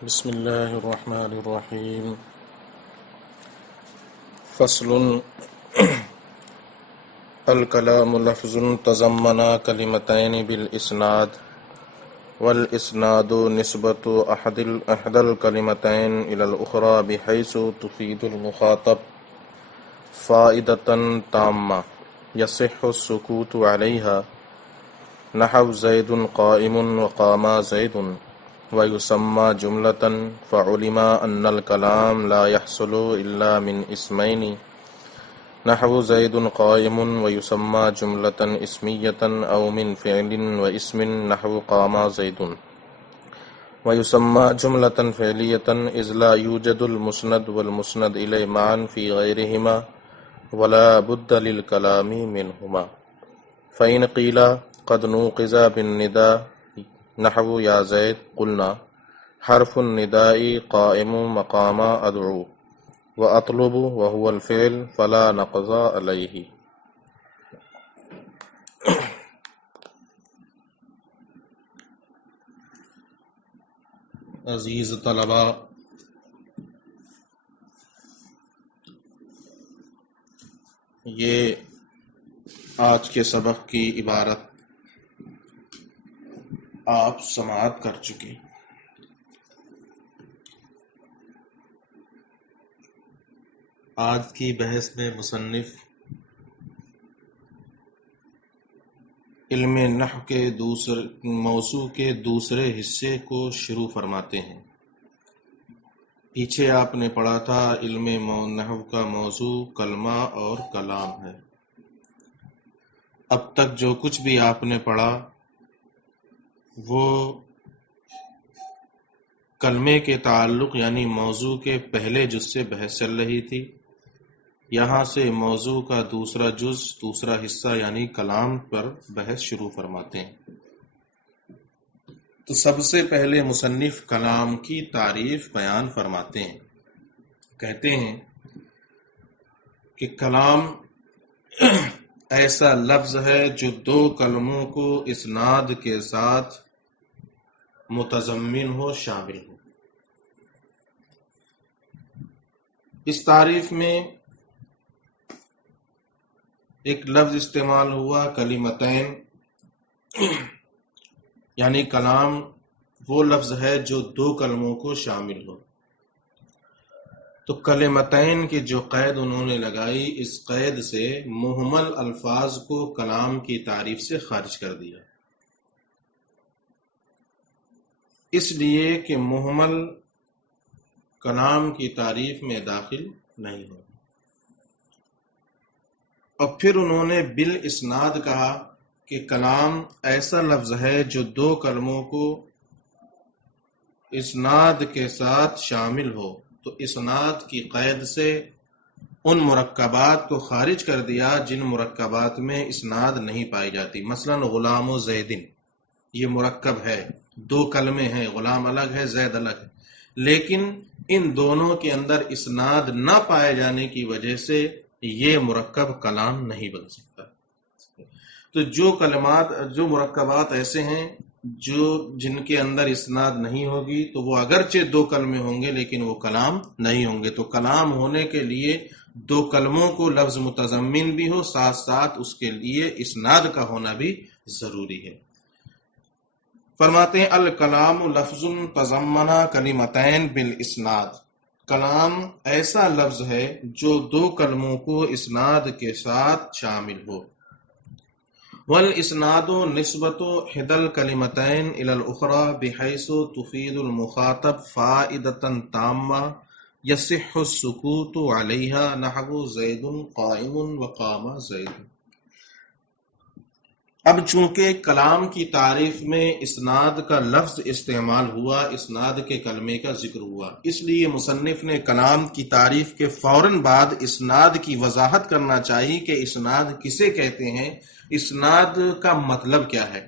بسم الله الرحمن الرحيم. فصل. الكلام لفظ تضمن كلمتين بالإسناد، والإسناد نسبة أحد الكلمتين إلى الأخرى بحيث تفيد المخاطب فائدة تامة يصح السكوت عليها، نحو زيد قائم وقام زيد، ويسمى جملة فعلم أن الكلام لا يحصل إلا من اسمين، نحو زيد قائم، ويسمى جملة اسمية أو من فعل واسم، نحو قام زيد، ويسمى جملة فعلية إذ لا يوجد المسند والمسند إليه معا في غيرهما ولا بد للكلام منهما. فإن قيل قد نوقظ بالنداء نحو يا زيد قلنا حرف النداء قائم مقام أدعو وأطلب وهو الفعل فلا نقض عليه. عزیز طلباء، یہ آج کے سبق کی عبارت آپ سماعت کر چکے. آج کی بحث میں مصنف علم نحو کے موضوع کے دوسرے حصے کو شروع فرماتے ہیں. پیچھے آپ نے پڑھا تھا علم نحو کا موضوع کلمہ اور کلام ہے. اب تک جو کچھ بھی آپ نے پڑھا وہ کلمے کے تعلق یعنی موضوع کے پہلے جز سے بحث چل رہی تھی. یہاں سے موضوع کا دوسرا جز، دوسرا حصہ یعنی کلام پر بحث شروع فرماتے ہیں. تو سب سے پہلے مصنف کلام کی تعریف بیان فرماتے ہیں. کہتے ہیں کہ کلام ایسا لفظ ہے جو دو کلموں کو اسناد کے ساتھ متضمن ہو، شامل ہو. اس تعریف میں ایک لفظ استعمال ہوا کلمتین، یعنی کلام وہ لفظ ہے جو دو کلموں کو شامل ہو. تو کلمتین کی جو قید انہوں نے لگائی، اس قید سے مہمل الفاظ کو کلام کی تعریف سے خارج کر دیا، اس لیے کہ مہمل کلام کی تعریف میں داخل نہیں ہو. اور پھر انہوں نے بالاسناد کہا کہ کلام ایسا لفظ ہے جو دو کلموں کو اسناد کے ساتھ شامل ہو. تو اسناد کی قید سے ان مرکبات کو خارج کر دیا جن مرکبات میں اسناد نہیں پائی جاتی. مثلا غلام و زیدن، یہ مرکب ہے، دو کلمے ہیں، غلام الگ ہے، زید الگ ہے، لیکن ان دونوں کے اندر اسناد نہ پائے جانے کی وجہ سے یہ مرکب کلام نہیں بن سکتا. تو جو مرکبات ایسے ہیں جن کے اندر اسناد نہیں ہوگی تو وہ اگرچہ دو کلمے ہوں گے لیکن وہ کلام نہیں ہوں گے. تو کلام ہونے کے لیے دو کلموں کو لفظ متضمن بھی ہو، ساتھ ساتھ اس کے لیے اسناد کا ہونا بھی ضروری ہے. فرماتے ہیں الکلام لفظ تضمن کلمتین بالاسناد، کلام ایسا لفظ ہے جو دو کلموں کو اسناد کے ساتھ شامل ہو. والاسناد نسبت احد الکلمتین الی الاخری بحیث تفید المخاطب فائدۃ تامہ یصح السکوت علیہا، نحو زید قائم وقام زید. اب چونکہ کلام کی تعریف میں اسناد کا لفظ استعمال ہوا، اسناد کے کلمے کا ذکر ہوا، اس لیے مصنف نے کلام کی تعریف کے فوراً بعد اسناد کی وضاحت کرنا چاہیے کہ اسناد کسے کہتے ہیں، اسناد کا مطلب کیا ہے.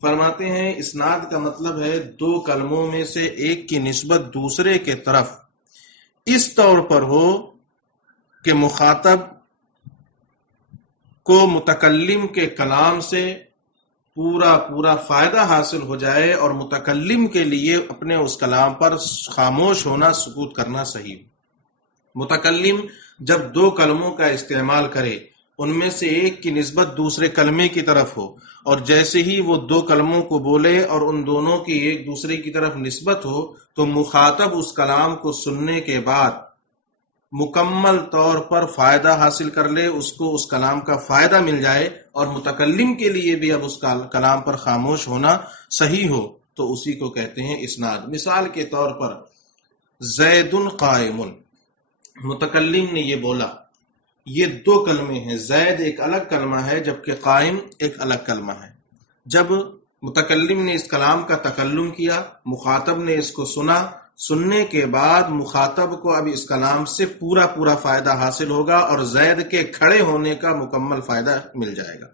فرماتے ہیں اسناد کا مطلب ہے دو کلموں میں سے ایک کی نسبت دوسرے کے طرف اس طور پر ہو کہ مخاطب کو متکلم کے کلام سے پورا فائدہ حاصل ہو جائے اور متکلم کے لیے اپنے اس کلام پر خاموش ہونا، سکوت کرنا صحیح ہو۔ متکلم جب دو کلموں کا استعمال کرے، ان میں سے ایک کی نسبت دوسرے کلمے کی طرف ہو، اور جیسے ہی وہ دو کلموں کو بولے اور ان دونوں کی ایک دوسرے کی طرف نسبت ہو، تو مخاطب اس کلام کو سننے کے بعد مکمل طور پر فائدہ حاصل کر لے، اس کو اس کلام کا فائدہ مل جائے، اور متکلم کے لیے بھی اب اس کلام پر خاموش ہونا صحیح ہو، تو اسی کو کہتے ہیں اسناد۔ مثال کے طور پر زید قائم، متکلم نے یہ بولا، یہ دو کلمے ہیں، زید ایک الگ کلمہ ہے جبکہ قائم ایک الگ کلمہ ہے۔ جب متکلم نے اس کلام کا تکلم کیا، مخاطب نے اس کو سنا، سننے کے بعد مخاطب کو اب اس کلام سے پورا فائدہ حاصل ہوگا اور زید کے کھڑے ہونے کا مکمل فائدہ مل جائے گا،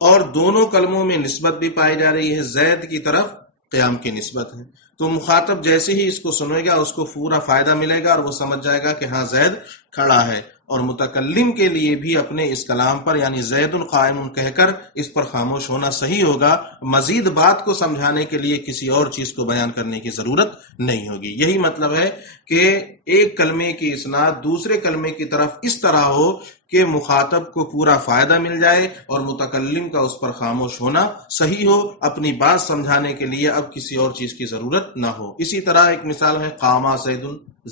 اور دونوں کلموں میں نسبت بھی پائی جا رہی ہے، زید کی طرف قیام کی نسبت ہے، تو مخاطب جیسے ہی اس کو سنے گا اس کو پورا فائدہ ملے گا اور وہ سمجھ جائے گا کہ ہاں زید کھڑا ہے، اور متکلم کے لیے بھی اپنے اس کلام پر یعنی زید قائم کہہ کر اس پر خاموش ہونا صحیح ہوگا۔ مزید بات کو سمجھانے کے لیے کسی اور چیز کو بیان کرنے کی ضرورت نہیں ہوگی۔ یہی مطلب ہے کہ ایک کلمے کی اسناد دوسرے کلمے کی طرف اس طرح ہو کہ مخاطب کو پورا فائدہ مل جائے اور متکلم کا اس پر خاموش ہونا صحیح ہو، اپنی بات سمجھانے کے لیے اب کسی اور چیز کی ضرورت نہ ہو۔ اسی طرح ایک مثال ہے قام زید،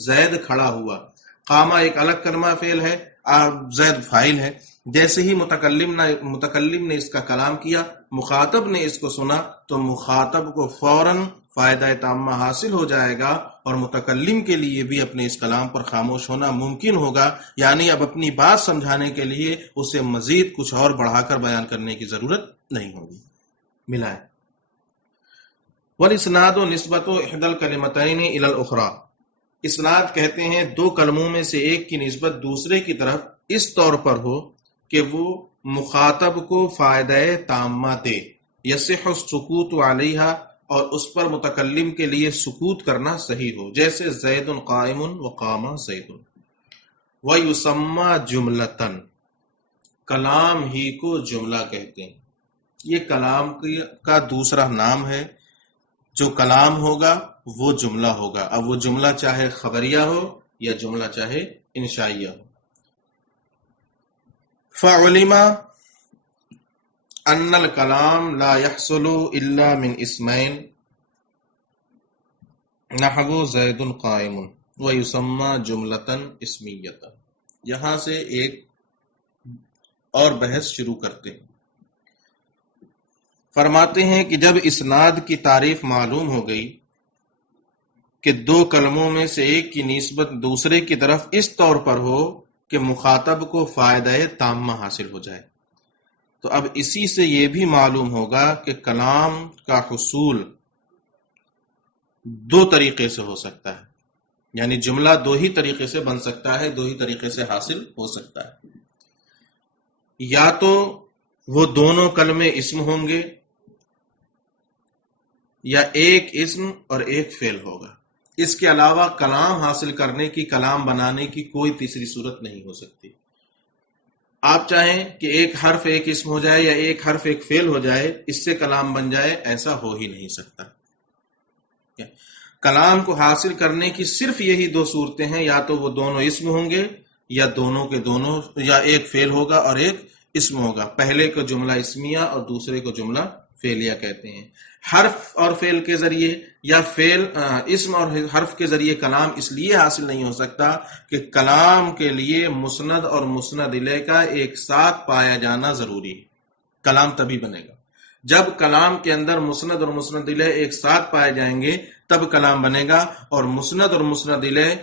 زید کھڑا ہوا۔ قامہ ایک الگ کلمہ فعل ہے، زید فاعل ہے۔ جیسے ہی متکلم نے اس کا کلام کیا، مخاطب نے اس کو سنا، تو مخاطب کو فوراً فائدہ تامہ حاصل ہو جائے گا اور متکلم کے لیے بھی اپنے اس کلام پر خاموش ہونا ممکن ہوگا، یعنی اب اپنی بات سمجھانے کے لیے اسے مزید کچھ اور بڑھا کر بیان کرنے کی ضرورت نہیں ہوگی۔ ملائے والاسناد نسبت احدى الكلمتين الى الاخرى، اسناد کہتے ہیں دو کلموں میں سے ایک کی نسبت دوسرے کی طرف اس طور پر ہو کہ وہ مخاطب کو فائدہ تامہ دے، یصح السکوت علیہا، اور اس پر متکلم کے لیے سکوت کرنا صحیح ہو، جیسے زید قائم وقام زید۔ ویسمى جملۃ، کلام ہی کو جملہ کہتے ہیں، یہ کلام کا دوسرا نام ہے، جو کلام ہوگا وہ جملہ ہوگا، اب وہ جملہ چاہے خبریہ ہو یا جملہ چاہے انشائیہ ہو۔ فعلم ان الکلام لا يحصل الا من اسمین نحو زید قائم ویسمى جملۃ اسمیۃ۔ یہاں سے ایک اور بحث شروع کرتے ہیں۔ فرماتے ہیں کہ جب اسناد کی تعریف معلوم ہو گئی کہ دو کلموں میں سے ایک کی نسبت دوسرے کی طرف اس طور پر ہو کہ مخاطب کو فائدہ تامہ حاصل ہو جائے، تو اب اسی سے یہ بھی معلوم ہوگا کہ کلام کا حصول دو طریقے سے ہو سکتا ہے، یعنی جملہ دو ہی طریقے سے بن سکتا ہے، دو ہی طریقے سے حاصل ہو سکتا ہے۔ یا تو وہ دونوں کلمے اسم ہوں گے، یا ایک اسم اور ایک فعل ہوگا، اس کے علاوہ کلام حاصل کرنے کی، کلام بنانے کی کوئی تیسری صورت نہیں ہو سکتی۔ آپ چاہیں کہ ایک حرف ایک اسم ہو جائے یا ایک حرف ایک فعل ہو جائے، اس سے کلام بن جائے، ایسا ہو ہی نہیں سکتا۔ کلام کو حاصل کرنے کی صرف یہی دو صورتیں ہیں، یا تو وہ دونوں اسم ہوں گے یا دونوں کے دونوں، یا ایک فعل ہوگا اور ایک اسم ہوگا، پہلے کو جملہ اسمیہ اور دوسرے کو جملہ فعلیہ کہتے ہیں۔ حرف اور فعل کے ذریعے یا فعل اسم اور حرف کے ذریعے کلام اس لیے حاصل نہیں ہو سکتا کہ کلام کے لیے مسند اور مسند الیہ کا ایک ساتھ پایا جانا ضروری ہے، کلام تبھی بنے گا۔ جب کلام کے اندر مسند اور مسند الیہ ایک ساتھ پائے جائیں گے تب کلام بنے گا، اور مسند اور مسند الیہ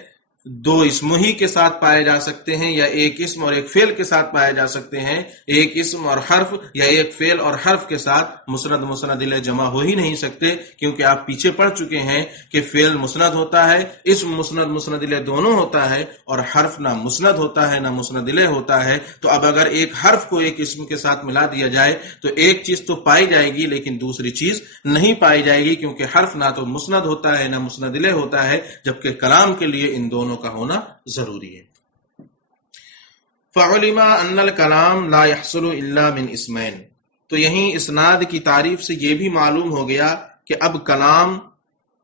دو اسم ہی کے ساتھ پائے جا سکتے ہیں، یا ایک اسم اور ایک فعل کے ساتھ پائے جا سکتے ہیں، ایک اسم اور حرف یا ایک فعل اور حرف کے ساتھ مسند مسند الیہ جمع ہو ہی نہیں سکتے، کیونکہ آپ پیچھے پڑھ چکے ہیں کہ فعل مسند ہوتا ہے، اسم مسند مسند الیہ دونوں ہوتا ہے، اور حرف نہ مسند ہوتا ہے نہ مسند الیہ ہوتا ہے۔ تو اب اگر ایک حرف کو ایک اسم کے ساتھ ملا دیا جائے تو ایک چیز تو پائی جائے گی لیکن دوسری چیز نہیں پائی جائے گی، کیونکہ حرف نہ تو مسند ہوتا ہے نہ مسند الیہ ہوتا ہے، جبکہ کلام کے لیے ان دونوں کا ہونا ضروری ہے۔ فعلم ان الکلام لا يحصل الا من اسمین، تو یہیں اسناد کی تعریف سے یہ بھی معلوم ہو گیا کہ اب کلام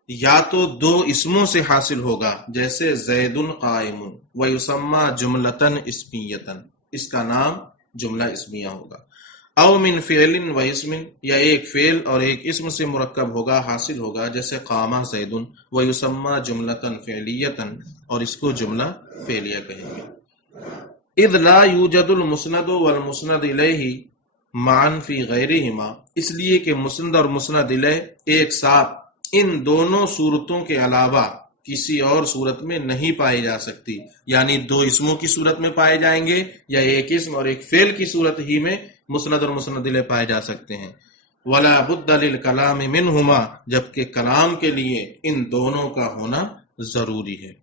یا تو دو اسموں سے حاصل ہوگا، جیسے زید قائم ویسمى جملتن اسمیتن، اس کا نام جملہ اسمیہ ہوگا، او من فعل و اسم، یا ایک فعل اور ایک اسم سے مرکب ہوگا، حاصل ہوگا، جیسے قام زید ویسمى جملتن فعلیتن، اور اس کو جملہ فعلیہ کہیں گے۔ اذ لا یوجد المسند والمسند الیہ معا فی غیرہما، اس لیے کہ مسند اور مسند الیہ ایک ساتھ ان دونوں صورتوں کے علاوہ کسی اور صورت میں نہیں پائی جا سکتی، یعنی دو اسموں کی صورت میں پائے جائیں گے یا ایک اسم اور ایک فعل کی صورت ہی میں مسند اور مسند الیہ پائے جا سکتے ہیں۔ ولا بد للکلام منہما، جبکہ کلام کے لیے ان دونوں کا ہونا ضروری ہے۔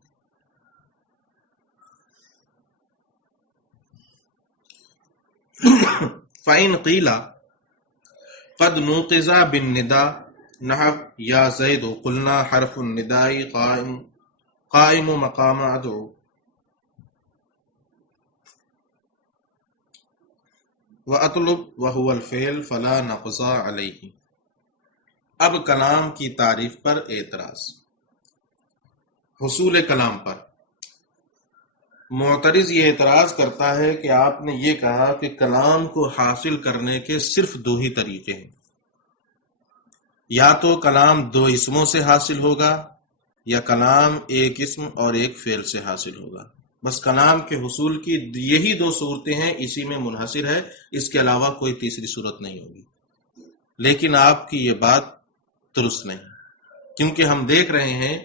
فَإِنْ قِيلَ قَدْ نُوقِزَ بِالنِّدَاءِ نحو یا زید قلنا حرف النداء قائم مقام ادعو، وَأَطْلُبْ وَهُوَ الْفِعْلُ فَلَا نَقْضَ عَلَيْهِ۔ اب کلام کی تعریف پر اعتراض۔ حصول کلام پر معترض یہ اعتراض کرتا ہے کہ آپ نے یہ کہا کہ کلام کو حاصل کرنے کے صرف دو ہی طریقے ہیں، یا تو کلام دو اسموں سے حاصل ہوگا یا کلام ایک اسم اور ایک فعل سے حاصل ہوگا، بس کلام کے حصول کی یہی دو صورتیں ہیں، اسی میں منحصر ہے، اس کے علاوہ کوئی تیسری صورت نہیں ہوگی۔ لیکن آپ کی یہ بات درست نہیں، کیونکہ ہم دیکھ رہے ہیں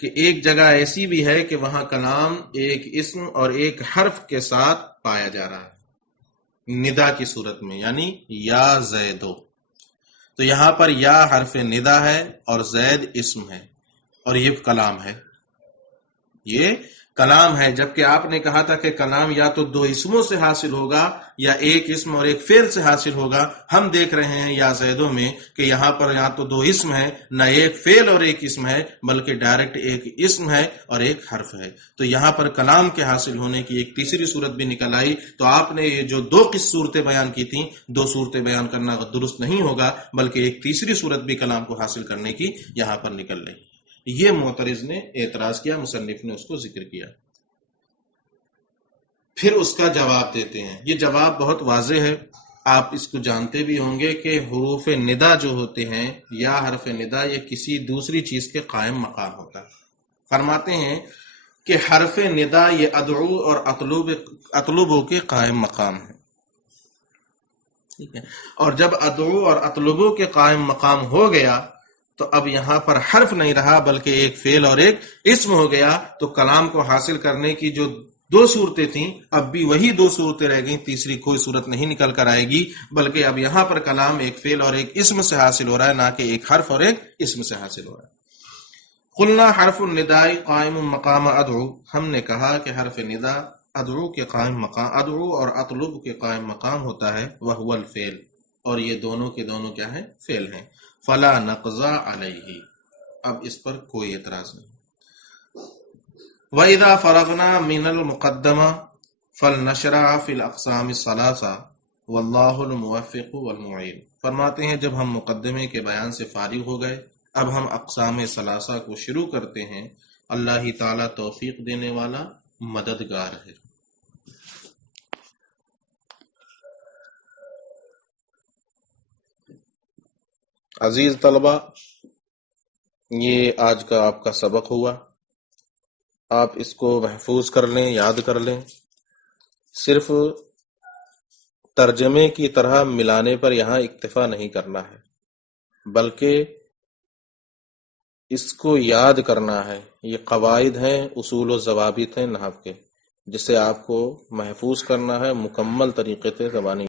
کہ ایک جگہ ایسی بھی ہے کہ وہاں کلام ایک اسم اور ایک حرف کے ساتھ پایا جا رہا ہے، ندا کی صورت میں، یعنی یا زیدو، تو یہاں پر یا حرف ندا ہے اور زید اسم ہے اور یہ کلام ہے، یہ کلام ہے، جبکہ آپ نے کہا تھا کہ کلام یا تو دو اسموں سے حاصل ہوگا یا ایک اسم اور ایک فعل سے حاصل ہوگا۔ ہم دیکھ رہے ہیں یا زیدوں میں کہ یہاں پر یا تو دو اسم ہے، نہ ایک فعل اور ایک اسم ہے، بلکہ ڈائریکٹ ایک اسم ہے اور ایک حرف ہے، تو یہاں پر کلام کے حاصل ہونے کی ایک تیسری صورت بھی نکل آئی۔ تو آپ نے یہ جو دو صورتیں بیان کی تھیں، دو صورتیں بیان کرنا درست نہیں ہوگا، بلکہ ایک تیسری صورت بھی کلام کو حاصل کرنے کی یہاں پر نکل رہی۔ یہ معترض نے اعتراض کیا، مصنف نے اس کو ذکر کیا، پھر اس کا جواب دیتے ہیں۔ یہ جواب بہت واضح ہے، آپ اس کو جانتے بھی ہوں گے کہ حروف ندا جو ہوتے ہیں یا حرف ندا، یہ کسی دوسری چیز کے قائم مقام ہوتا ہے۔ فرماتے ہیں کہ حرف ندا یہ ادعو اور اطلبو کے قائم مقام ہے، ٹھیک ہے، اور جب ادعو اور اطلبو کے قائم مقام ہو گیا تو اب یہاں پر حرف نہیں رہا بلکہ ایک فعل اور ایک اسم ہو گیا، تو کلام کو حاصل کرنے کی جو دو صورتیں تھیں اب بھی وہی دو صورتیں رہ گئیں، تیسری کوئی صورت نہیں نکل کر آئے گی، بلکہ اب یہاں پر کلام ایک فعل اور ایک اسم سے حاصل ہو رہا ہے، نہ کہ ایک حرف اور ایک اسم سے حاصل ہو رہا ہے۔ قلنا حرف النداء قائم مقام ادعو، ہم نے کہا کہ حرف ندا ادعو کے قائم مقام، ادعو اور اطلب کے قائم مقام ہوتا ہے، وہو الفعل، اور یہ دونوں کے دونوں کیا ہیں؟ فعل ہیں۔ فلا نقضا علیہ، اب اس پر کوئی اعتراض نہیں۔ وَإِذَا فَرَغْنَا مِنَ الْمُقَدَّمَةِ فَلْنَشْرَعْ فِي الْأَقْسَامِ الثَّلَاثَةِ وَاللَّهُ الْمُوَفِّقُ وَالْمُعِينُ۔ فرماتے ہیں جب ہم مقدمے کے بیان سے فارغ ہو گئے، اب ہم اقسام ثلاثہ کو شروع کرتے ہیں، اللہ ہی تعالیٰ توفیق دینے والا، مددگار ہے۔ عزیز طلبہ، یہ آج کا آپ کا سبق ہوا، آپ اس کو محفوظ کر لیں، یاد کر لیں، صرف ترجمے کی طرح ملانے پر یہاں اکتفا نہیں کرنا ہے، بلکہ اس کو یاد کرنا ہے۔ یہ قواعد ہیں، اصول و ضوابط ہیں نحو کے، جسے آپ کو محفوظ کرنا ہے مکمل طریقے سے زبانی